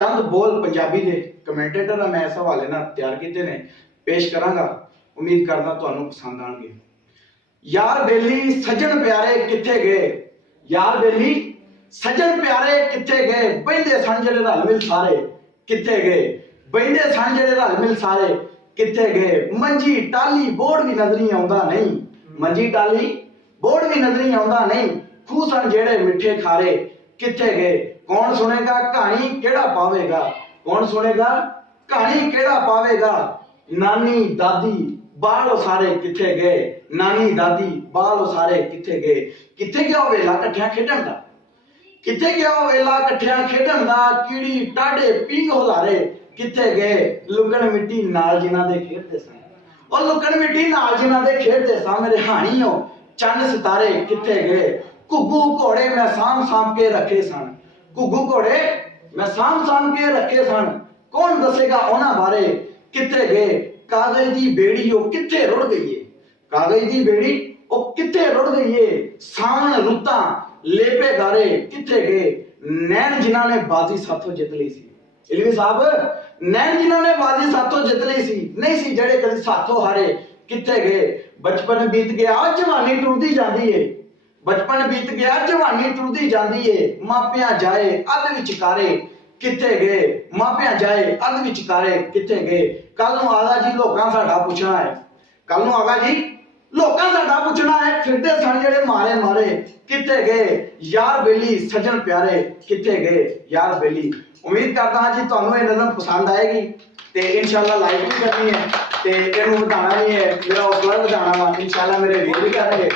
चंद बोल पंजाबी दे कमेंटेटर मैं इस हवाले नाल तैयार कीते ने पेश करांगा। उम्मीद करदा तुहानू पसंद आउणगे। यार बेली सज्जन प्यारे किथे गए, यार बेली सज्जन प्यारे किथे गए, बहिंदे सन जेड़े रल मिल सारे किथे गए, बहिंदे सन जेड़े रल मिल सारे किथे गए। मंजी टाली बोर्ड भी नजरी आउंदा नहीं, मंजी टाली बोर्ड भी नजरी आउंदा नहीं। खूह सन जेड़े मिठे खारे किथे गए। कौन सुनेगा कहानी केड़ा पावेगा, कौन सुनेगा कहानी केड़ा पावेगा। नानी दादी बाल सारे किथे गए, नानी दादी बाल सारे किथे गए। किथे गया वेला कट्ठियां खेडण दा, किथे गया वेला कट्ठियां खेडण दा। कीड़ी टाडे पींग हुलारे किथे गए। लुकण मिट्टी नाल जिन्हां दे खेडदे सन, और लुकण मिट्टी नाल जिन्हां दे खेडदे सन। मेरे हाणीओ चंद सितारे किथे गए। घुग्गू घोड़े मैं साम साम के रखे सन, घुग्गू घोड़े मैं साम साम के रखे सन। कौन दसेगा उन्हां बारे किथे गए। कागज दी बेड़ी ओ किथे रुड़ गई है, कागज दी बेड़ी ओ किथे रुड़ गई है। सावन रुतां लेपे गारे किथे गए। नैन जिन्हां ने बाजी साथों जित ली सी, इल्मी साहब नैन जिन्हां ने बाजी साथों जित ली सी, नहीं सी जड़े कदी साथों हारे किथे गए। बचपन बीत गया जवानी टुरदी जांदी है, बचपन बीत गया जवानी टुरदी जांदी है। मापियां जाए अध विचकारे किथे गए, मापियां जाए अध विचकारे किथे गए। कल नूं आगा जी लोकां साडा पुछना है, कल नूं आगा जी लोकां साडा पुछना है। फिरदे सन जेड़े मारे मारे किथे गए। यार बेली सज्जन प्यारे किथे गए, यार बेली। उम्मीद करदा हां जी तुहानू ये नज़म पसंद आएगी ते इंशाअल्लाह लाइक भी करनी है ते इहनू वधाना भी है, मेरा हौसला वधाना वा इंशाअल्लाह मेरे वीर भी करनगे।